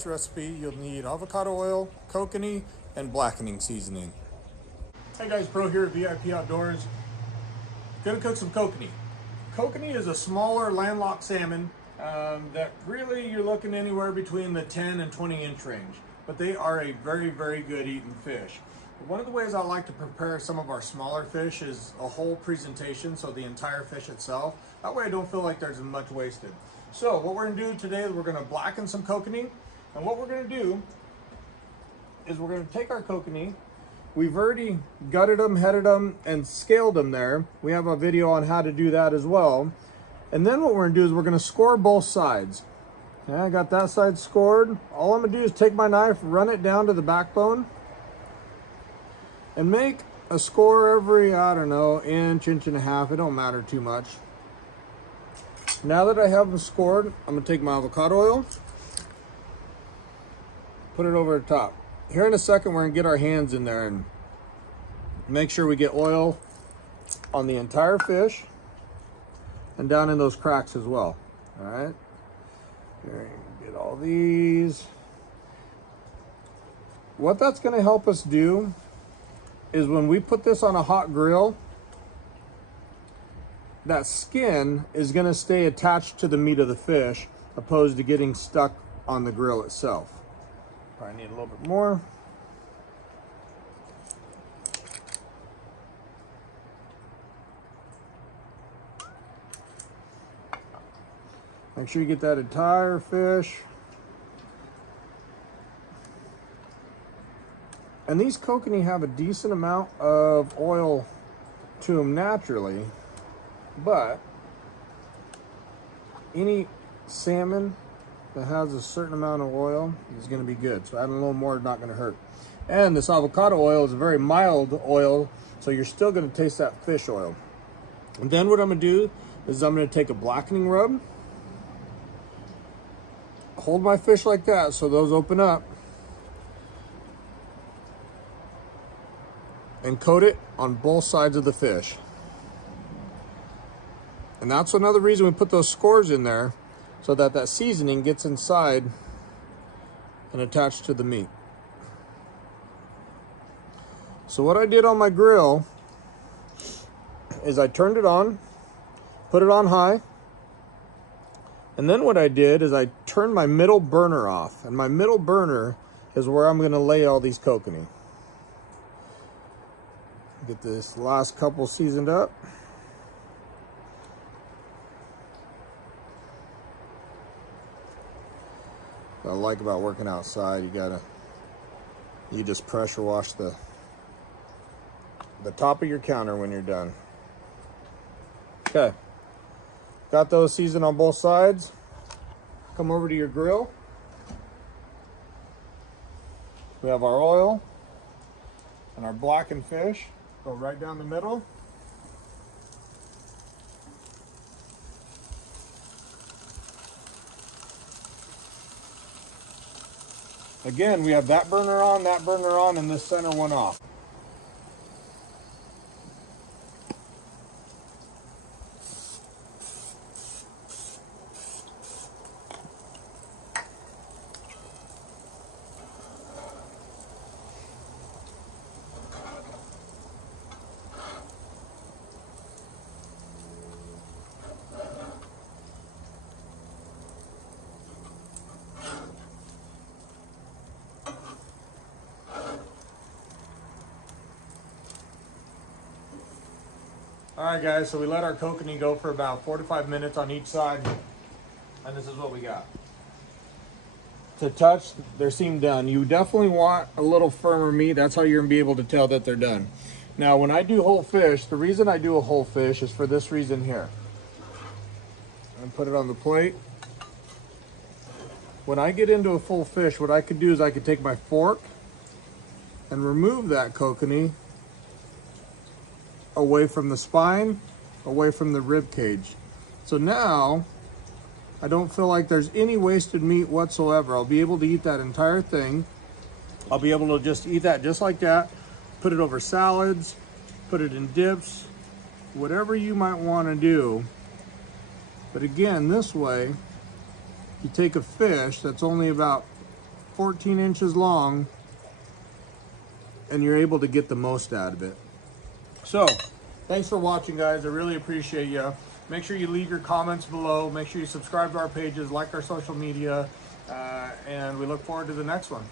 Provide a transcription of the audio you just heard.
this recipe, you'll need avocado oil, kokanee, and blackening seasoning. Hey guys, Pro here at VIP Outdoors. Gonna cook some kokanee. Kokanee is a smaller landlocked salmon that really you're looking anywhere between the 10 and 20 inch range. But they are a very, very good eating fish. One of the ways I like to prepare some of our smaller fish is a whole presentation, so the entire fish itself. That way I don't feel like there's much wasted. So what we're gonna do today is we're gonna blacken some kokanee. And what we're gonna do is we're gonna take our kokanee. We've already gutted them, headed them, and scaled them there. We have a video on how to do that as well. And then what we're gonna do is we're gonna score both sides. Okay, I got that side scored. All I'm gonna do is take my knife, run it down to the backbone, and make a score every, I don't know, inch and a half. It don't matter too much. Now that I have them scored, I'm gonna take my avocado oil, put it over the top. Here in a second, we're gonna get our hands in there and make sure we get oil on the entire fish and down in those cracks as well. All right, here, get all these. What that's gonna help us do is when we put this on a hot grill, that skin is gonna stay attached to the meat of the fish opposed to getting stuck on the grill itself. Probably need a little bit more. Make sure you get that entire fish. And these kokanee have a decent amount of oil to them naturally, but any salmon that has a certain amount of oil is going to be good. So adding a little more is not going to hurt. And this avocado oil is a very mild oil, so you're still going to taste that fish oil. And then what I'm going to do is I'm going to take a blackening rub, hold my fish like that so those open up, and coat it on both sides of the fish. And that's another reason we put those scores in there, so that that seasoning gets inside and attached to the meat. So what I did on my grill is I turned it on, put it on high, and then what I did is I turned my middle burner off, and my middle burner is where I'm gonna lay all these kokanee. Get this last couple seasoned up. What I like about working outside, you just pressure wash the top of your counter when you're done. Okay, got those seasoned on both sides. Come over to your grill. We have our oil and our blackened fish. Go right down the middle. Again, we have that burner on, and this center one off. All right, guys, so we let our kokanee go for about 4 to 5 minutes on each side, and this is what we got. To touch, they're seam done. You definitely want a little firmer meat. That's how you're gonna be able to tell that they're done. Now, when I do whole fish, the reason I do a whole fish is for this reason here. And put it on the plate. When I get into a full fish, what I could do is I could take my fork and remove that kokanee away from the spine, away from the rib cage. So now I don't feel like there's any wasted meat whatsoever. I'll be able to eat that entire thing. I'll be able to just eat that just like that, put it over salads, put it in dips, whatever you might want to do. But again, this way, you take a fish that's only about 14 inches long, and you're able to get the most out of it. So, thanks for watching, guys. I really appreciate you. Make sure you leave your comments below. Make sure you subscribe to our pages, like our social media, and we look forward to the next one.